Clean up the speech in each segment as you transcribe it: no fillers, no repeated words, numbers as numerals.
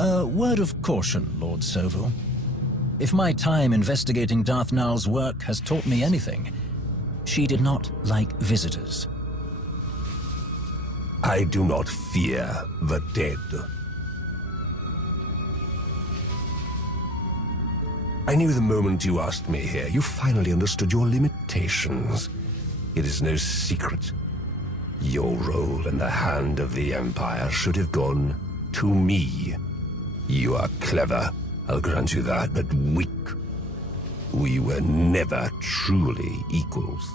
A word of caution, Lord Sovu. If my time investigating Darth Null's work has taught me anything, she did not like visitors. I do not fear the dead. I knew the moment you asked me here, you finally understood your limitations. It is no secret. Your role in the hand of the Empire should have gone to me. You are clever, I'll grant you that, but weak. We were never truly equals.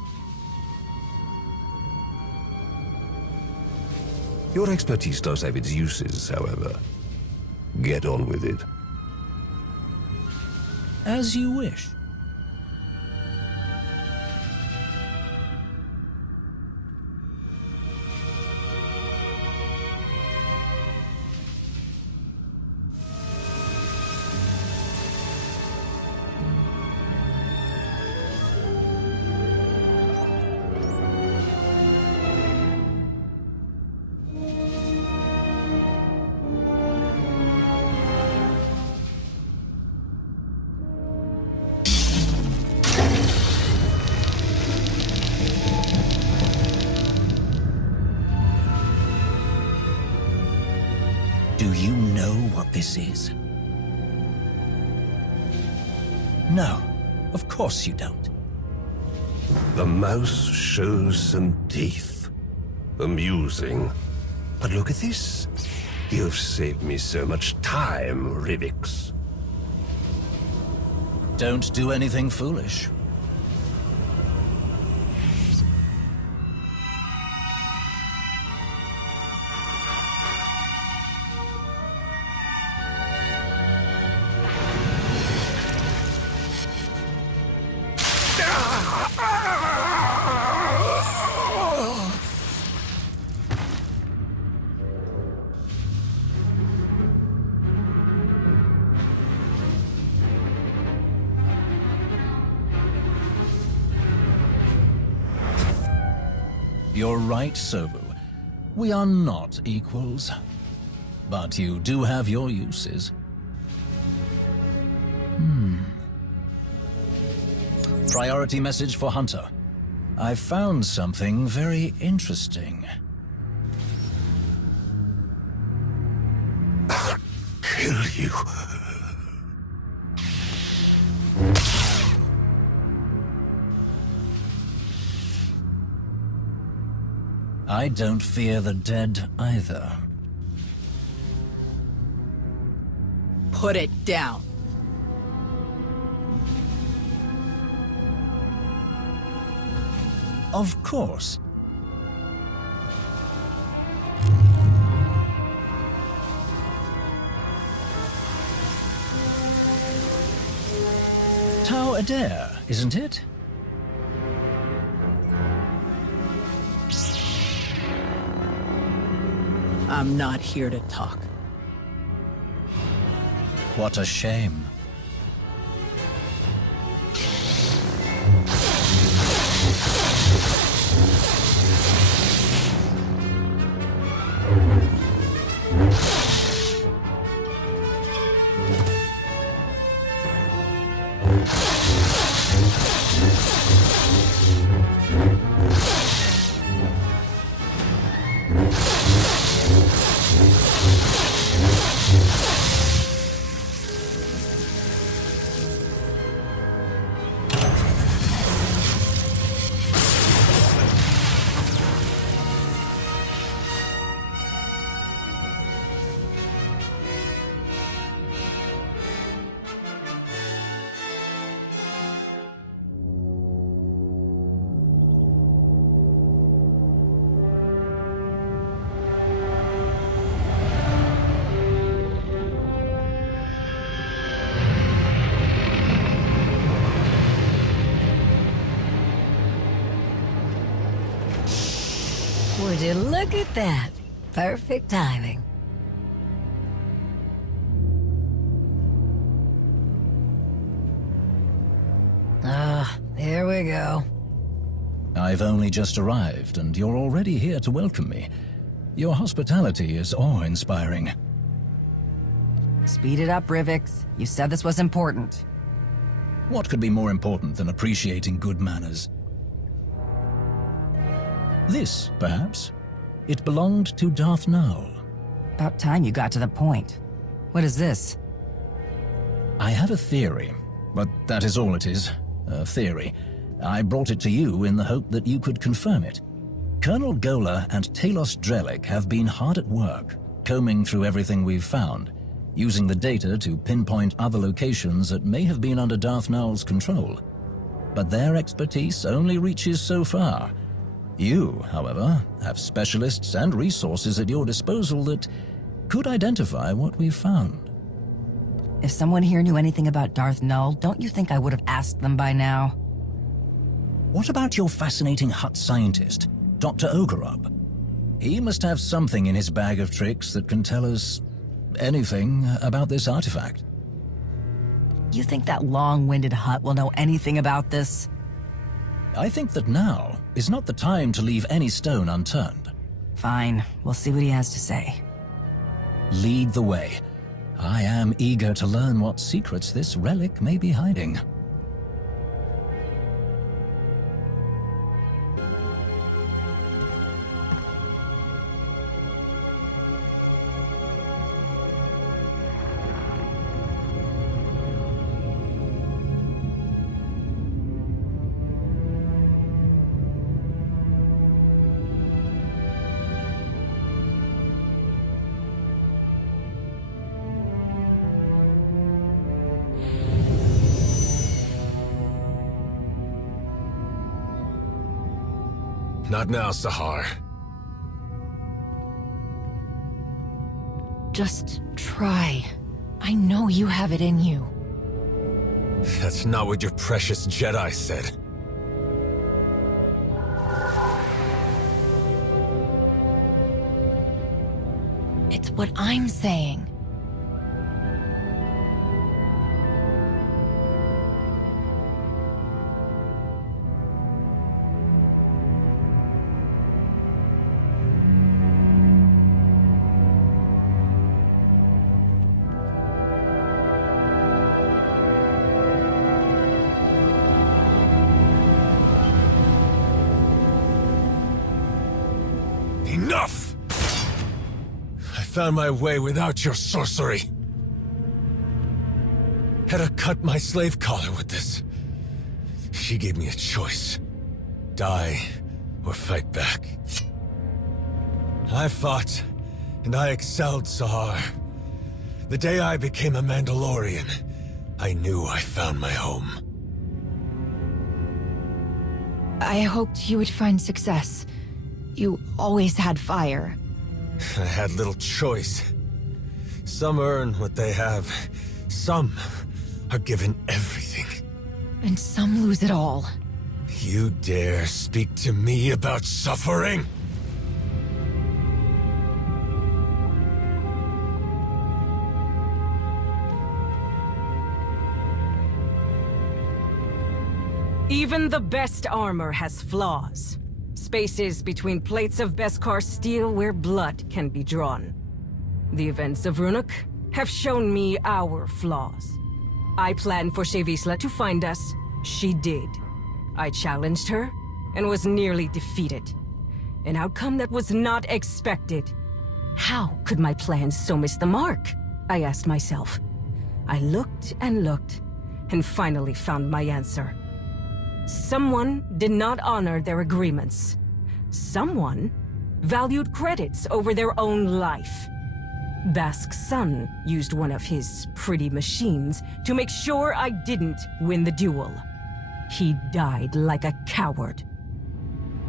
Your expertise does have its uses, however. Get on with it. As you wish. Do you know what this is? No, of course you don't. The mouse shows some teeth. Amusing. But look at this. You've saved me so much time, Rivix. Don't do anything foolish. You're right, Sovu. We are not equals. But you do have your uses. Priority message for Hunter. I found something very interesting. I'll kill you. I don't fear the dead either. Put it down. Of course. Tau Adair, isn't it? I'm not here to talk. What a shame. Would you look at that? Perfect timing. Here we go. I've only just arrived, and you're already here to welcome me. Your hospitality is awe-inspiring. Speed it up, Rivix. You said this was important. What could be more important than appreciating good manners? This, perhaps. It belonged to Darth Null. About time you got to the point. What is this? I have a theory, but that is all it is. A theory. I brought it to you in the hope that you could confirm it. Colonel Gola and Talos Drellick have been hard at work, combing through everything we've found, using the data to pinpoint other locations that may have been under Darth Null's control. But their expertise only reaches so far. You, however, have specialists and resources at your disposal that could identify what we've found. If someone here knew anything about Darth Null, don't you think I would have asked them by now? What about your fascinating Hutt scientist, Dr. Ogorob? He must have something in his bag of tricks that can tell us anything about this artifact. You think that long-winded Hutt will know anything about this? I think that now is not the time to leave any stone unturned. Fine, we'll see what he has to say. Lead the way. I am eager to learn what secrets this relic may be hiding. Not now, Sahar. Just try. I know you have it in you. That's not what your precious Jedi said. It's what I'm saying. Enough! I found my way without your sorcery. Hedda cut my slave collar with this. She gave me a choice. Die or fight back. I fought, and I excelled, Sahar. The day I became a Mandalorian, I knew I found my home. I hoped you would find success. You always had fire. I had little choice. Some earn what they have. Some are given everything. And some lose it all. You dare speak to me about suffering? Even the best armor has flaws. Spaces between plates of Beskar steel where blood can be drawn. The events of Runuk have shown me our flaws. I planned for Shevisla to find us. She did. I challenged her and was nearly defeated. An outcome that was not expected. How could my plans so miss the mark? I asked myself. I looked and finally found my answer. Someone did not honor their agreements. Someone valued credits over their own life. Bask's son used one of his pretty machines to make sure I didn't win the duel. He died like a coward.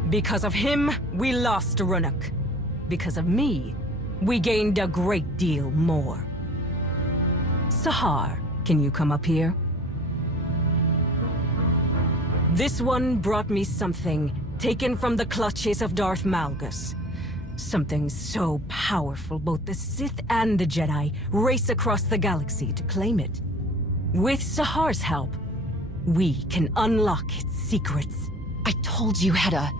Because of him, we lost Runuk. Because of me, we gained a great deal more. Sahar, can you come up here? This one brought me something taken from the clutches of Darth Malgus. Something so powerful both the Sith and the Jedi race across the galaxy to claim it. With Sahar's help, we can unlock its secrets. I told you, Hedda.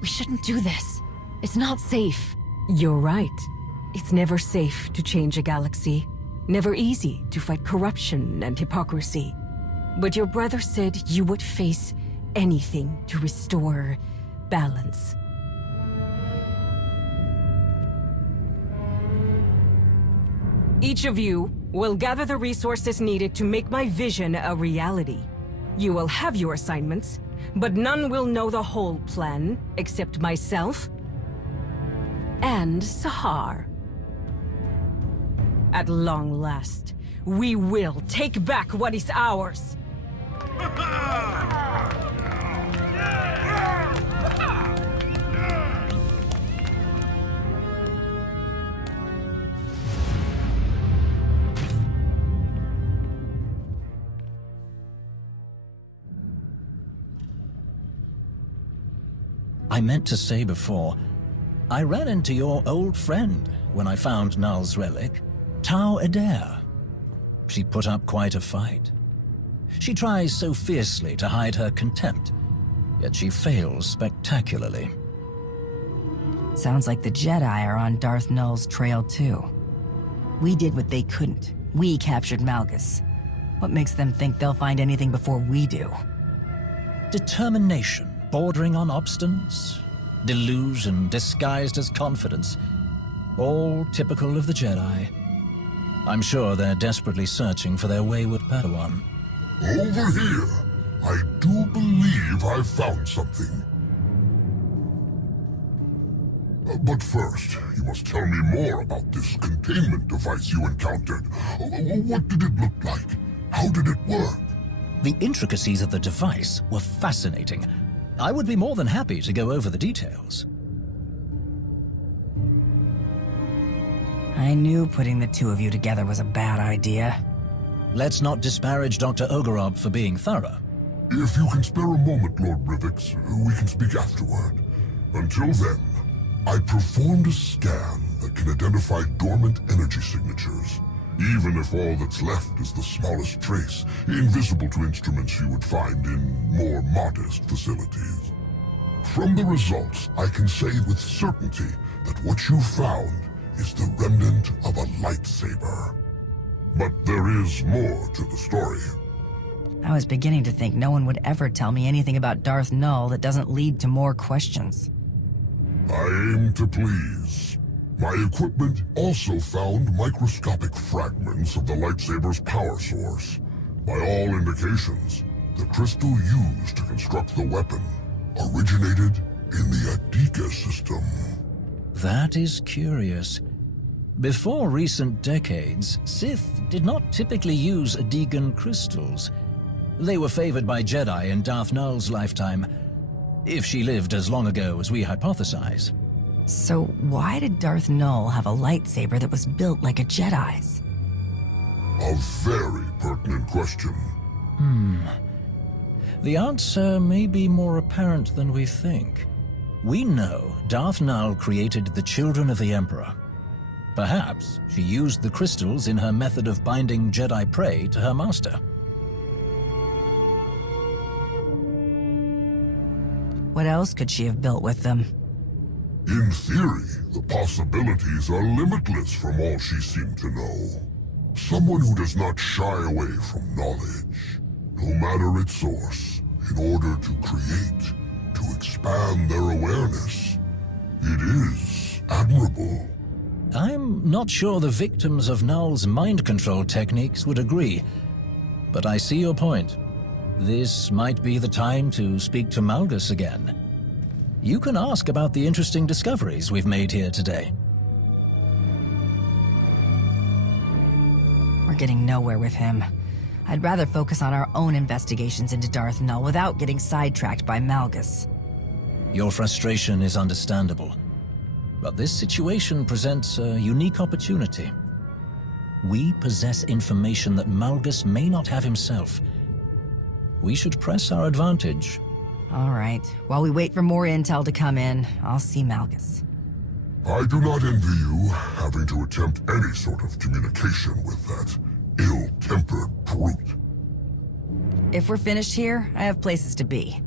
We shouldn't do this. It's not safe. You're right. It's never safe to change a galaxy. Never easy to fight corruption and hypocrisy. But your brother said you would face anything to restore balance. Each of you will gather the resources needed to make my vision a reality. You will have your assignments, but none will know the whole plan except myself and Sahar. At long last, we will take back what is ours. I meant to say before, I ran into your old friend when I found Null's relic, Tau Adair. She put up quite a fight. She tries so fiercely to hide her contempt, yet she fails spectacularly. Sounds like the Jedi are on Darth Null's trail too. We did what they couldn't. We captured Malgus. What makes them think they'll find anything before we do? Determination, bordering on obstinance, delusion disguised as confidence, all typical of the Jedi. I'm sure they're desperately searching for their wayward Padawan. Over here! I do believe I've found something. But first, you must tell me more about this containment device you encountered. What did it look like? How did it work? The intricacies of the device were fascinating. I would be more than happy to go over the details. I knew putting the two of you together was a bad idea. Let's not disparage Dr. Ogorob for being thorough. If you can spare a moment, Lord Rivix, we can speak afterward. Until then, I performed a scan that can identify dormant energy signatures, even if all that's left is the smallest trace, invisible to instruments you would find in more modest facilities. From the results, I can say with certainty that what you found is the remnant of a lightsaber. But there is more to the story. I was beginning to think no one would ever tell me anything about Darth Null that doesn't lead to more questions. I aim to please. My equipment also found microscopic fragments of the lightsaber's power source. By all indications, the crystal used to construct the weapon originated in the Adika system. That is curious. Before recent decades, Sith did not typically use Adigan crystals. They were favored by Jedi in Darth Null's lifetime, if she lived as long ago as we hypothesize. So why did Darth Null have a lightsaber that was built like a Jedi's? A very pertinent question. The answer may be more apparent than we think. We know Darth Null created the Children of the Emperor. Perhaps she used the crystals in her method of binding Jedi prey to her master. What else could she have built with them? In theory, the possibilities are limitless from all she seemed to know. Someone who does not shy away from knowledge, no matter its source, in order to create, to expand their awareness. It is admirable. I'm not sure the victims of Null's mind control techniques would agree, but I see your point. This might be the time to speak to Malgus again. You can ask about the interesting discoveries we've made here today. We're getting nowhere with him. I'd rather focus on our own investigations into Darth Null without getting sidetracked by Malgus. Your frustration is understandable, but this situation presents a unique opportunity. We possess information that Malgus may not have himself. We should press our advantage. All right. While we wait for more intel to come in, I'll see Malgus. I do not envy you having to attempt any sort of communication with that ill-tempered brute. If we're finished here, I have places to be.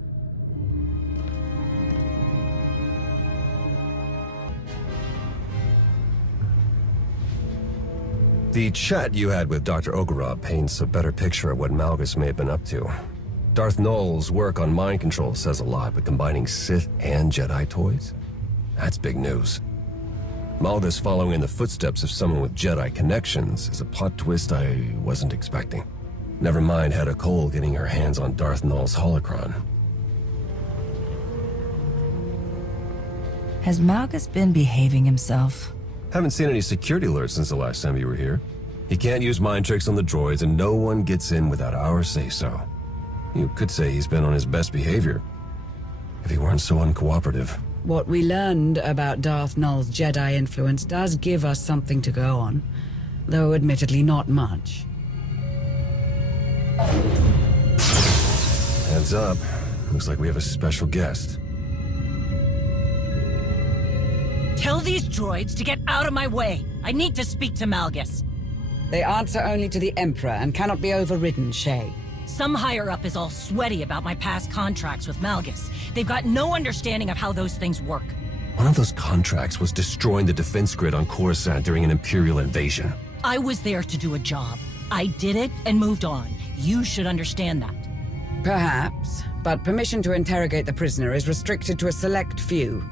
The chat you had with Dr. Ogorov paints a better picture of what Malgus may have been up to. Darth Null's work on mind control says a lot, but combining Sith and Jedi toys? That's big news. Malgus following in the footsteps of someone with Jedi connections is a plot twist I wasn't expecting. Never mind Hedda Cole getting her hands on Darth Null's holocron. Has Malgus been behaving himself? Haven't seen any security alerts since the last time you were here. He can't use mind tricks on the droids, and no one gets in without our say-so. You could say he's been on his best behavior, if he weren't so uncooperative. What we learned about Darth Null's Jedi influence does give us something to go on, though admittedly not much. Heads up. Looks like we have a special guest. Tell these droids to get out of my way. I need to speak to Malgus. They answer only to the Emperor and cannot be overridden, Shay. Some higher-up is all sweaty about my past contracts with Malgus. They've got no understanding of how those things work. One of those contracts was destroying the defense grid on Coruscant during an Imperial invasion. I was there to do a job. I did it and moved on. You should understand that. Perhaps, but permission to interrogate the prisoner is restricted to a select few.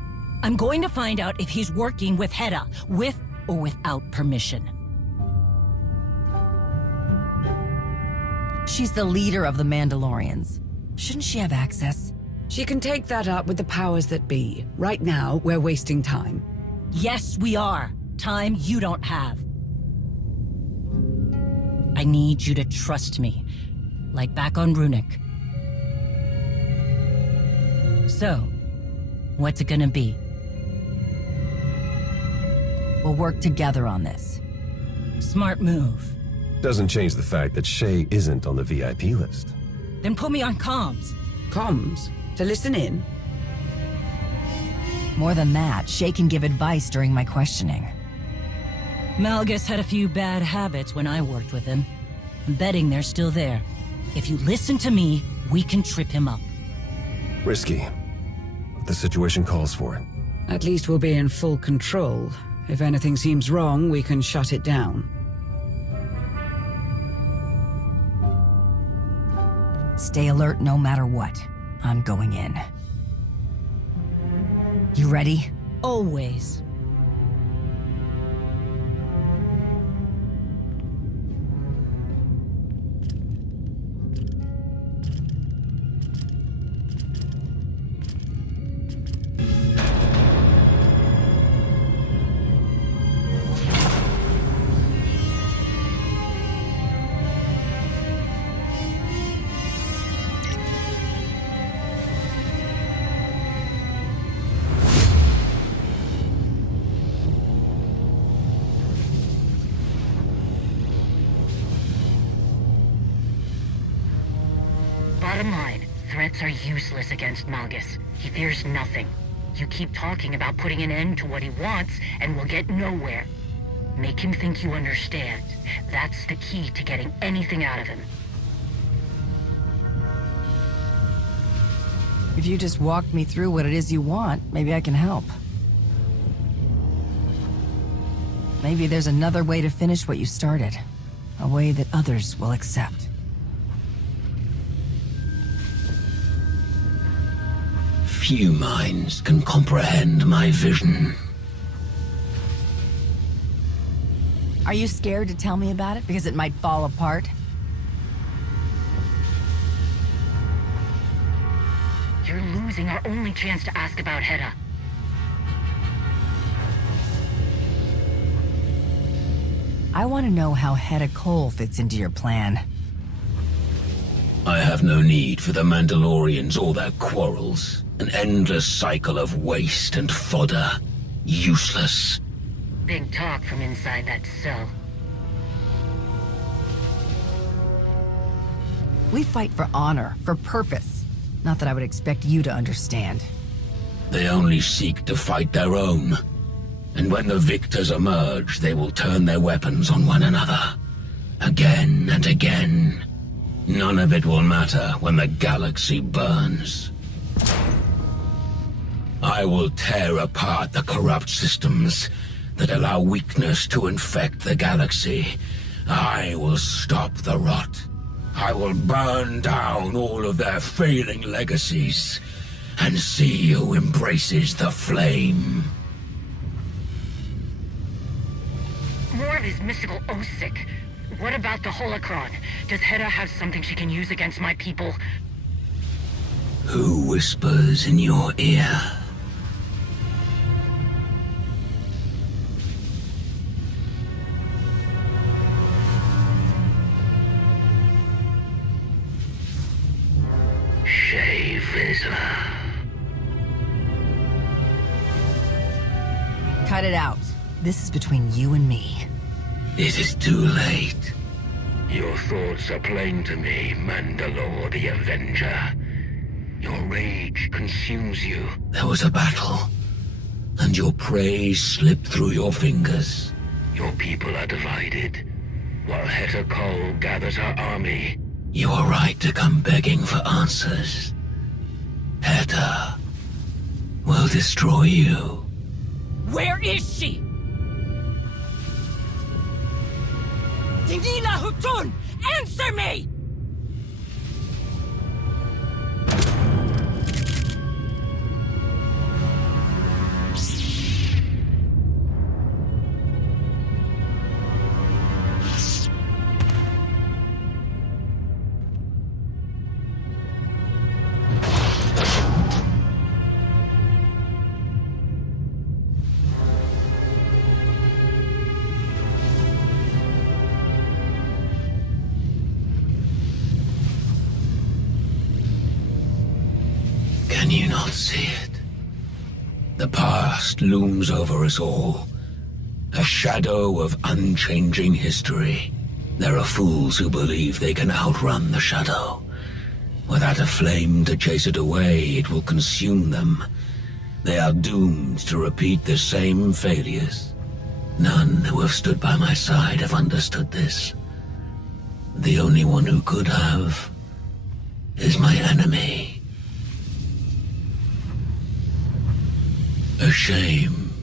I'm going to find out if he's working with Hedda, with or without permission. She's the leader of the Mandalorians. Shouldn't she have access? She can take that up with the powers that be. Right now, we're wasting time. Yes, we are. Time you don't have. I need you to trust me, like back on Runic. So, what's it gonna be? We'll work together on this. Smart move. Doesn't change the fact that Shay isn't on the VIP list. Then put me on comms. Comms? To listen in? More than that, Shay can give advice during my questioning. Malgus had a few bad habits when I worked with him. I'm betting they're still there. If you listen to me, we can trip him up. Risky. But the situation calls for it. At least we'll be in full control. If anything seems wrong, we can shut it down. Stay alert no matter what. I'm going in. You ready? Always. Bottom line, threats are useless against Malgus. He fears nothing. You keep talking about putting an end to what he wants, and we'll get nowhere. Make him think you understand. That's the key to getting anything out of him. If you just walked me through what it is you want, maybe I can help. Maybe there's another way to finish what you started. A way that others will accept. Few minds can comprehend my vision. Are you scared to tell me about it because it might fall apart? You're losing our only chance to ask about Hedda. I want to know how Hedda Cole fits into your plan. I have no need for the Mandalorians or their quarrels. An endless cycle of waste and fodder. Useless. Big talk from inside that cell. We fight for honor, for purpose. Not that I would expect you to understand. They only seek to fight their own. And when the victors emerge, they will turn their weapons on one another. Again and again. None of it will matter when the galaxy burns. I will tear apart the corrupt systems, that allow weakness to infect the galaxy. I will stop the rot. I will burn down all of their failing legacies and see who embraces the flame. More of his mystical oath-sick. What about the holocron? Does Hera have something she can use against my people? Who whispers in your ear? Cut it out. This is between you and me. It is too late. Your thoughts are plain to me, Mandalore the Avenger. Your rage consumes you. There was a battle, and your prey slipped through your fingers. Your people are divided, while Heta Kol gathers her army. You are right to come begging for answers. Heta will destroy you. Where is she? Dinila Hutun! Answer me! Can you not see it? The past looms over us all. A shadow of unchanging history. There are fools who believe they can outrun the shadow. Without a flame to chase it away, it will consume them. They are doomed to repeat the same failures. None who have stood by my side have understood this. The only one who could have is my enemy. A shame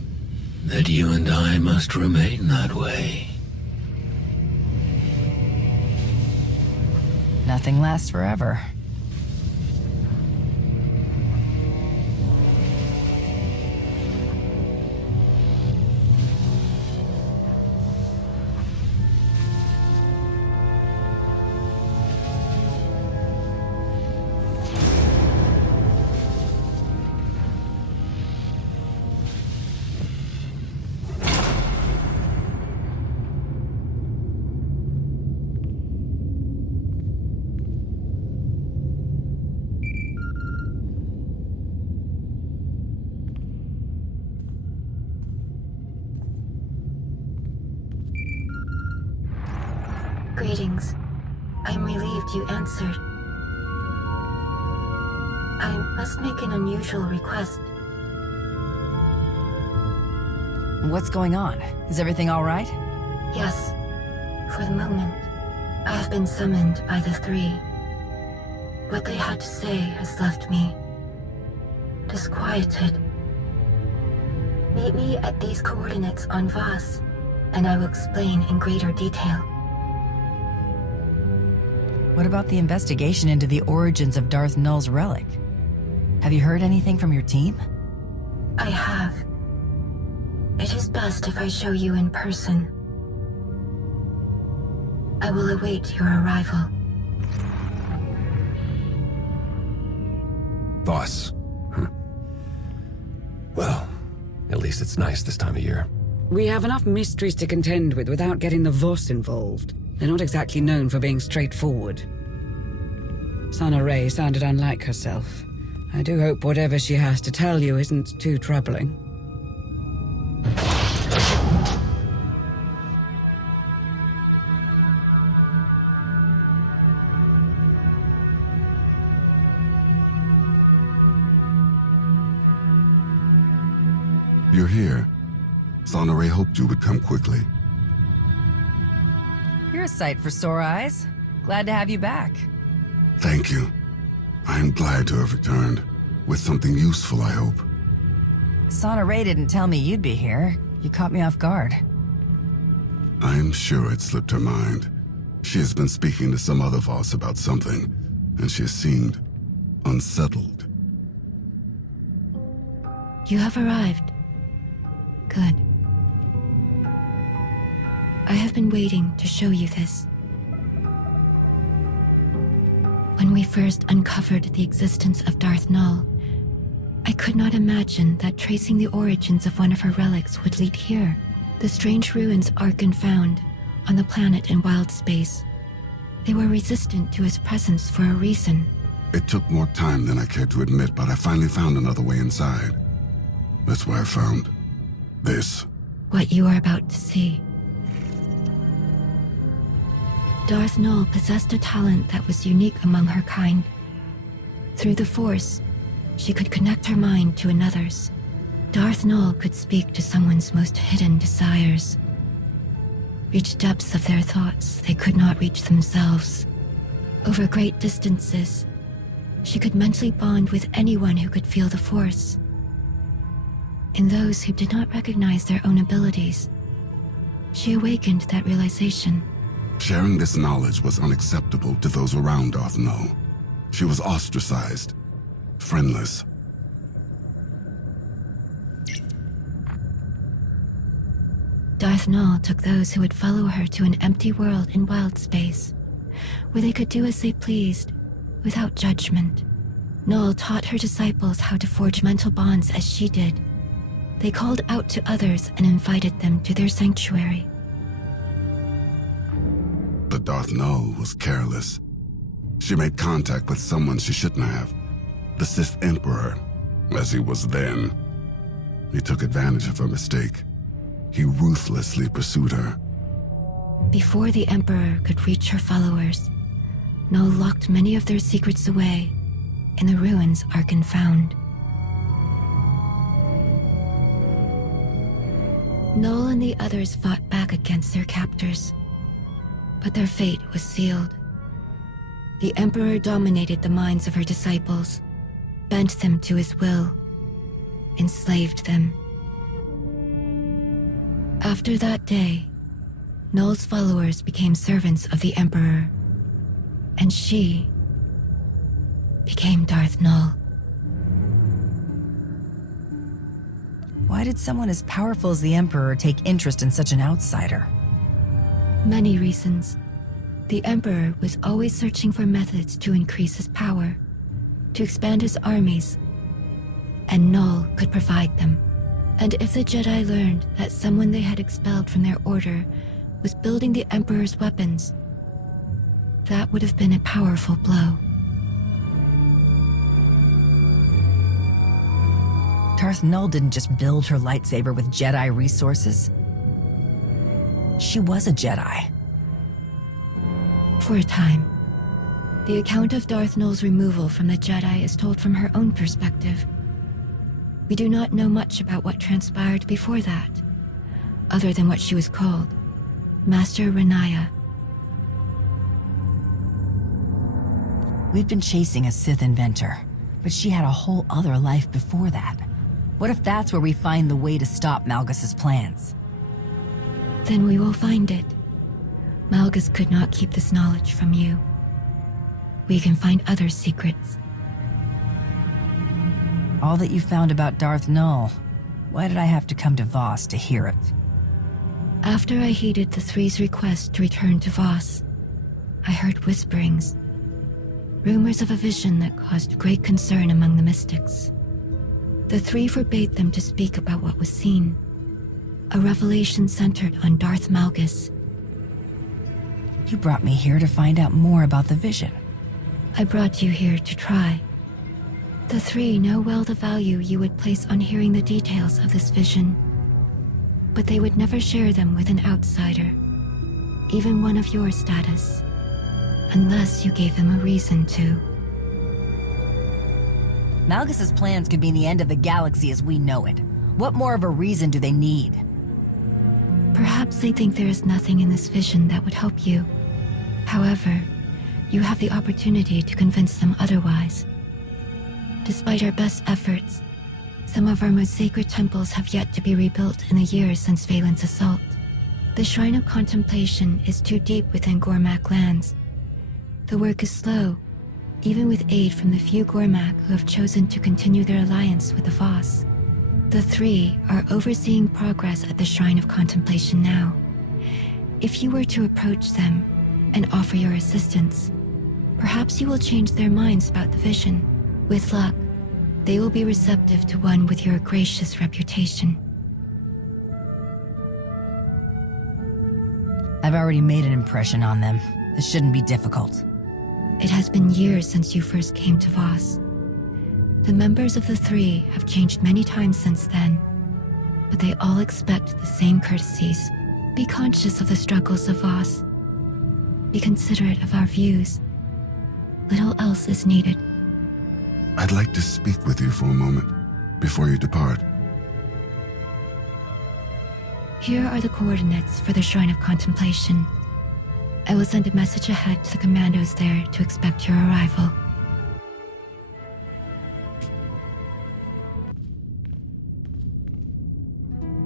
that you and I must remain that way. Nothing lasts forever. Greetings. I'm relieved you answered. I must make an unusual request. What's going on? Is everything all right? Yes. For the moment, I have been summoned by the three. What they had to say has left me disquieted. Meet me at these coordinates on Voss, and I will explain in greater detail. What about the investigation into the origins of Darth Null's relic? Have you heard anything from your team? I have. It is best if I show you in person. I will await your arrival. Voss. Well, at least it's nice this time of year. We have enough mysteries to contend with without getting the Voss involved. They're not exactly known for being straightforward. Sana Ray sounded unlike herself. I do hope whatever she has to tell you isn't too troubling. You're here. Sana Ray hoped you would come quickly. You're a sight for sore eyes. Glad to have you back. Thank you. I am glad to have returned. With something useful, I hope. Sana Ray didn't tell me you'd be here. You caught me off guard. I'm sure it slipped her mind. She has been speaking to some other Voss about something, and she has seemed unsettled. You have arrived. Good. I have been waiting to show you this. When we first uncovered the existence of Darth Null, I could not imagine that tracing the origins of one of her relics would lead here. The strange ruins Arkan found on the planet in wild space. They were resistant to his presence for a reason. It took more time than I cared to admit, but I finally found another way inside. That's why I found this. What you are about to see. Darth Null possessed a talent that was unique among her kind. Through the Force, she could connect her mind to another's. Darth Null could speak to someone's most hidden desires, reach depths of their thoughts they could not reach themselves. Over great distances, she could mentally bond with anyone who could feel the Force. In those who did not recognize their own abilities, she awakened that realization. Sharing this knowledge was unacceptable to those around Darth Null. She was ostracized, friendless. Darth Null took those who would follow her to an empty world in wild space, where they could do as they pleased, without judgment. Null taught her disciples how to forge mental bonds as she did. They called out to others and invited them to their sanctuary. But Darth Null was careless. She made contact with someone she shouldn't have. The Sith Emperor, as he was then. He took advantage of her mistake. He ruthlessly pursued her. Before the Emperor could reach her followers, Null locked many of their secrets away in the ruins Arkan found. Null and the others fought back against their captors, but their fate was sealed. The Emperor dominated the minds of her disciples, bent them to his will, enslaved them. After that day, Null's followers became servants of the Emperor, and she became Darth Null. Why did someone as powerful as the Emperor take interest in such an outsider? Many reasons. The Emperor was always searching for methods to increase his power, to expand his armies, and Null could provide them. And if the Jedi learned that someone they had expelled from their order was building the Emperor's weapons, that would have been a powerful blow. Darth Null didn't just build her lightsaber with Jedi resources. She was a Jedi. For a time. The account of Darth Null's removal from the Jedi is told from her own perspective. We do not know much about what transpired before that, other than what she was called, Master Renaya. We've been chasing a Sith inventor, but she had a whole other life before that. What if that's where we find the way to stop Malgus's plans? Then we will find it. Malgus could not keep this knowledge from you. We can find other secrets. All that you found about Darth Null, why did I have to come to Voss to hear it? After I heeded the Three's request to return to Voss, I heard whisperings. Rumors of a vision that caused great concern among the mystics. The Three forbade them to speak about what was seen. A revelation centered on Darth Malgus. You brought me here to find out more about the vision. I brought you here to try. The Three know well the value you would place on hearing the details of this vision, but they would never share them with an outsider, even one of your status, unless you gave them a reason to. Malgus's plans could mean the end of the galaxy as we know it. What more of a reason do they need? Perhaps they think there is nothing in this vision that would help you. However, you have the opportunity to convince them otherwise. Despite our best efforts, Some of our most sacred temples have yet to be rebuilt in the years since Valen's assault. The Shrine of Contemplation is too deep within Gormak lands. The work is slow, even with aid from the few Gormak who have chosen to continue their alliance with the Voss. The three are overseeing progress at the Shrine of Contemplation now. If you were to approach them and offer your assistance, perhaps you will change their minds about the vision. With luck, they will be receptive to one with your gracious reputation. I've already made an impression on them. This shouldn't be difficult. It has been years since you first came to Voss. The members of the three have changed many times since then, but they all expect the same courtesies. Be conscious of the struggles of Voss. Be considerate of our views. Little else is needed. I'd like to speak with you for a moment before you depart. Here are the coordinates for the Shrine of Contemplation. I will send a message ahead to the commandos there to expect your arrival.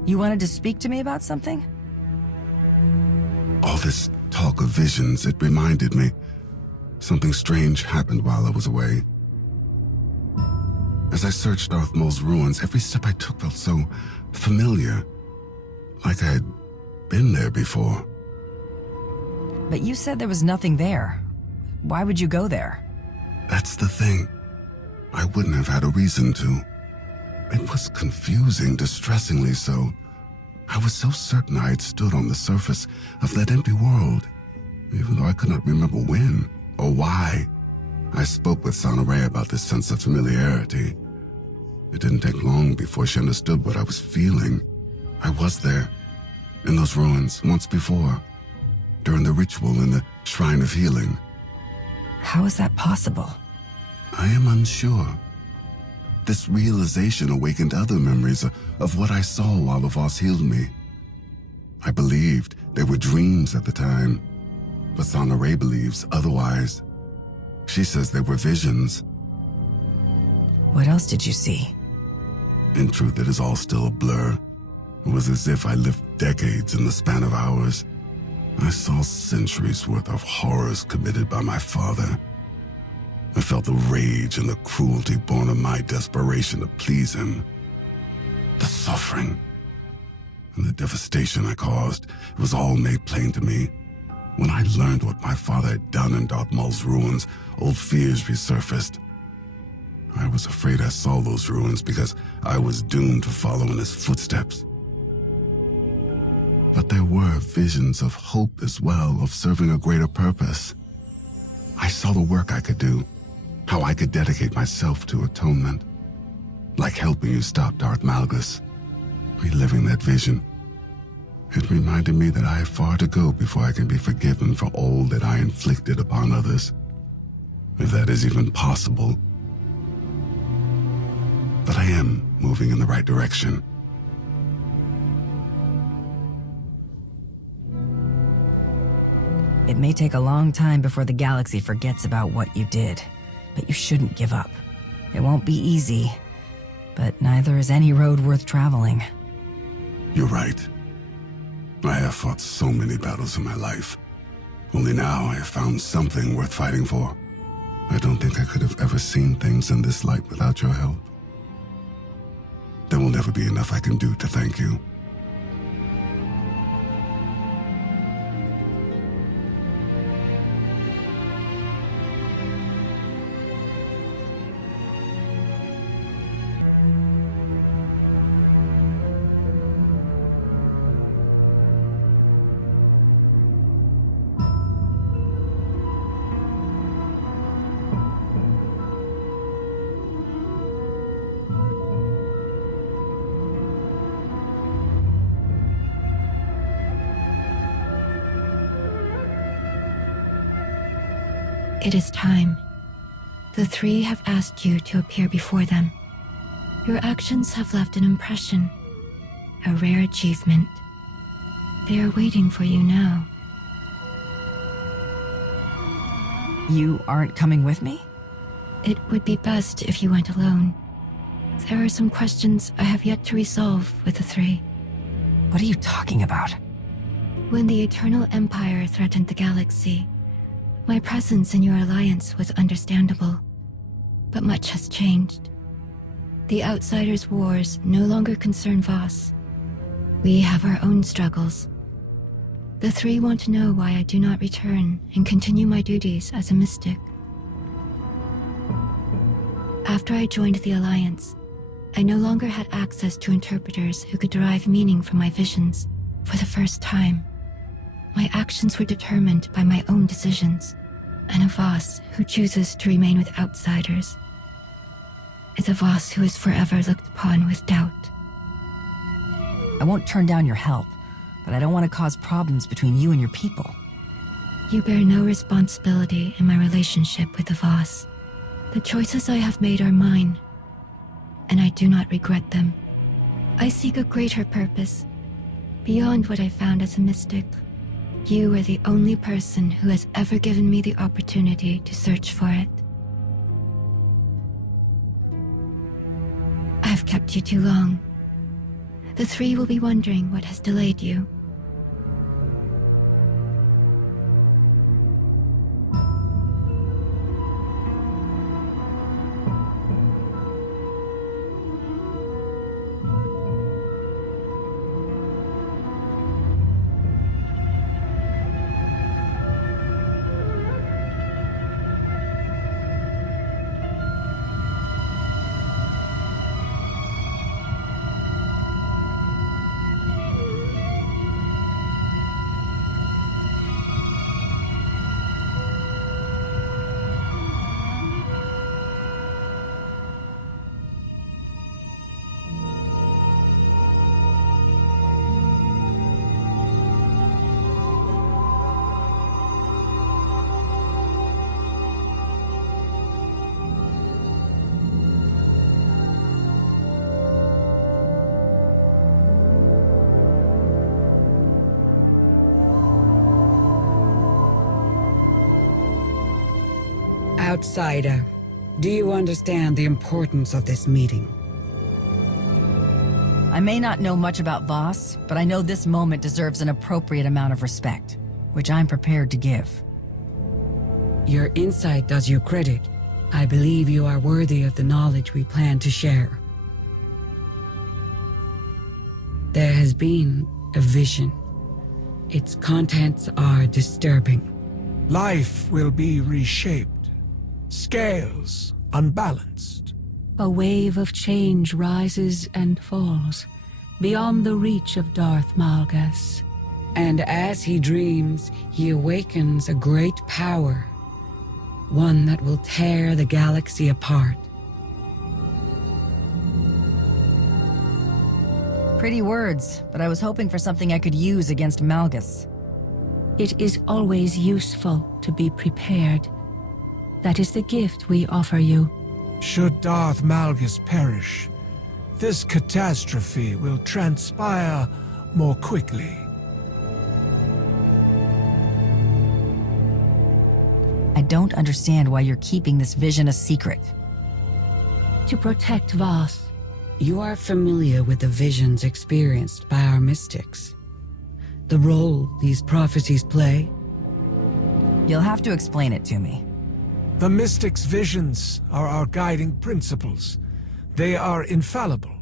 You wanted to speak to me about something? All this talk of visions, it reminded me. Something strange happened while I was away. As I searched Darth Maul's ruins, every step I took felt so familiar. Like I had been there before. But you said there was nothing there. Why would you go there? That's the thing. I wouldn't have had a reason to. It was confusing, distressingly so. I was so certain I had stood on the surface of that empty world, even though I could not remember when or why. I spoke with Sana about this sense of familiarity. It didn't take long before she understood what I was feeling. I was there, in those ruins, once before, during the ritual in the Shrine of Healing. How is that possible? I am unsure. This realization awakened other memories of what I saw while the Voss healed me. I believed they were dreams at the time, but Sana believes otherwise. She says they were visions. What else did you see? In truth, it is all still a blur. It was as if I lived decades in the span of hours. I saw centuries worth of horrors committed by my father. I felt the rage and the cruelty born of my desperation to please him. The suffering and the devastation I caused, it was all made plain to me. When I learned what my father had done in Darth Maul's ruins, old fears resurfaced. I was afraid I saw those ruins because I was doomed to follow in his footsteps. But there were visions of hope as well, of serving a greater purpose. I saw the work I could do, how I could dedicate myself to atonement, like helping you stop Darth Malgus. Reliving that vision, it reminded me that I have far to go before I can be forgiven for all that I inflicted upon others, if that is even possible. But I am moving in the right direction. It may take a long time before the galaxy forgets about what you did, but you shouldn't give up. It won't be easy, but neither is any road worth traveling. You're right. I have fought so many battles in my life. Only now I have found something worth fighting for. I don't think I could have ever seen things in this light without your help. There will never be enough I can do to thank you. It is time. The three have asked you to appear before them. Your actions have left an impression, a rare achievement. They are waiting for you now. You aren't coming with me? It would be best if you went alone. There are some questions I have yet to resolve with the three. What are you talking about? When the Eternal Empire threatened the galaxy, my presence in your alliance was understandable. But much has changed. The Outsiders' wars no longer concern Voss. We have our own struggles. The three want to know why I do not return and continue my duties as a mystic. After I joined the Alliance, I no longer had access to interpreters who could derive meaning from my visions. For the first time, my actions were determined by my own decisions, and a Voss who chooses to remain with outsiders is a Voss who is forever looked upon with doubt. I won't turn down your help, but I don't want to cause problems between you and your people. You bear no responsibility in my relationship with the Voss. The choices I have made are mine, and I do not regret them. I seek a greater purpose, beyond what I found as a mystic. You are the only person who has ever given me the opportunity to search for it. I've kept you too long. The three will be wondering what has delayed you. Outsider, do you understand the importance of this meeting? I may not know much about Voss, but I know this moment deserves an appropriate amount of respect, which I'm prepared to give. Your insight does you credit. I believe you are worthy of the knowledge we plan to share. There has been a vision. Its contents are disturbing. Life will be reshaped. Scales unbalanced. A wave of change rises and falls, beyond the reach of Darth Malgus. And as he dreams, he awakens a great power, one that will tear the galaxy apart. Pretty words, but I was hoping for something I could use against Malgus. It is always useful to be prepared. That is the gift we offer you. Should Darth Malgus perish, this catastrophe will transpire more quickly. I don't understand why you're keeping this vision a secret. To protect Voss. You are familiar with the visions experienced by our mystics. The role these prophecies play? You'll have to explain it to me. The mystics' visions are our guiding principles. They are infallible.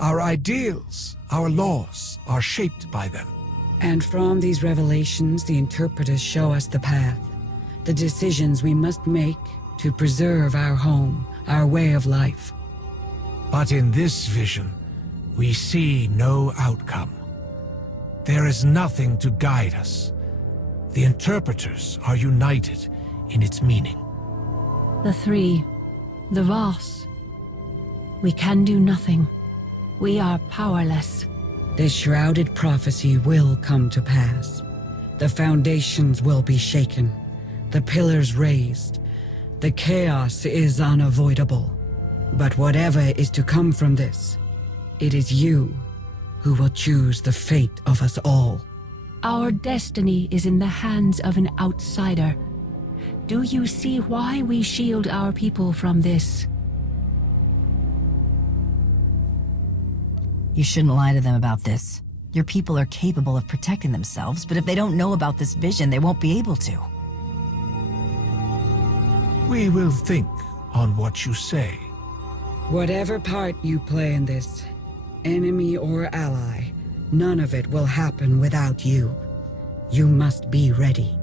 Our ideals, our laws, are shaped by them. And from these revelations, the interpreters show us the path, the decisions we must make to preserve our home, our way of life. But in this vision, we see no outcome. There is nothing to guide us. The interpreters are united in its meaning. The three, the Voss. We can do nothing. We are powerless. This shrouded prophecy will come to pass. The foundations will be shaken, the pillars raised. The chaos is unavoidable. But whatever is to come from this, it is you who will choose the fate of us all. Our destiny is in the hands of an outsider. Do you see why we shield our people from this? You shouldn't lie to them about this. Your people are capable of protecting themselves, but if they don't know about this vision, they won't be able to. We will think on what you say. Whatever part you play in this, enemy or ally, none of it will happen without you. You must be ready.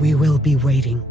We will be waiting.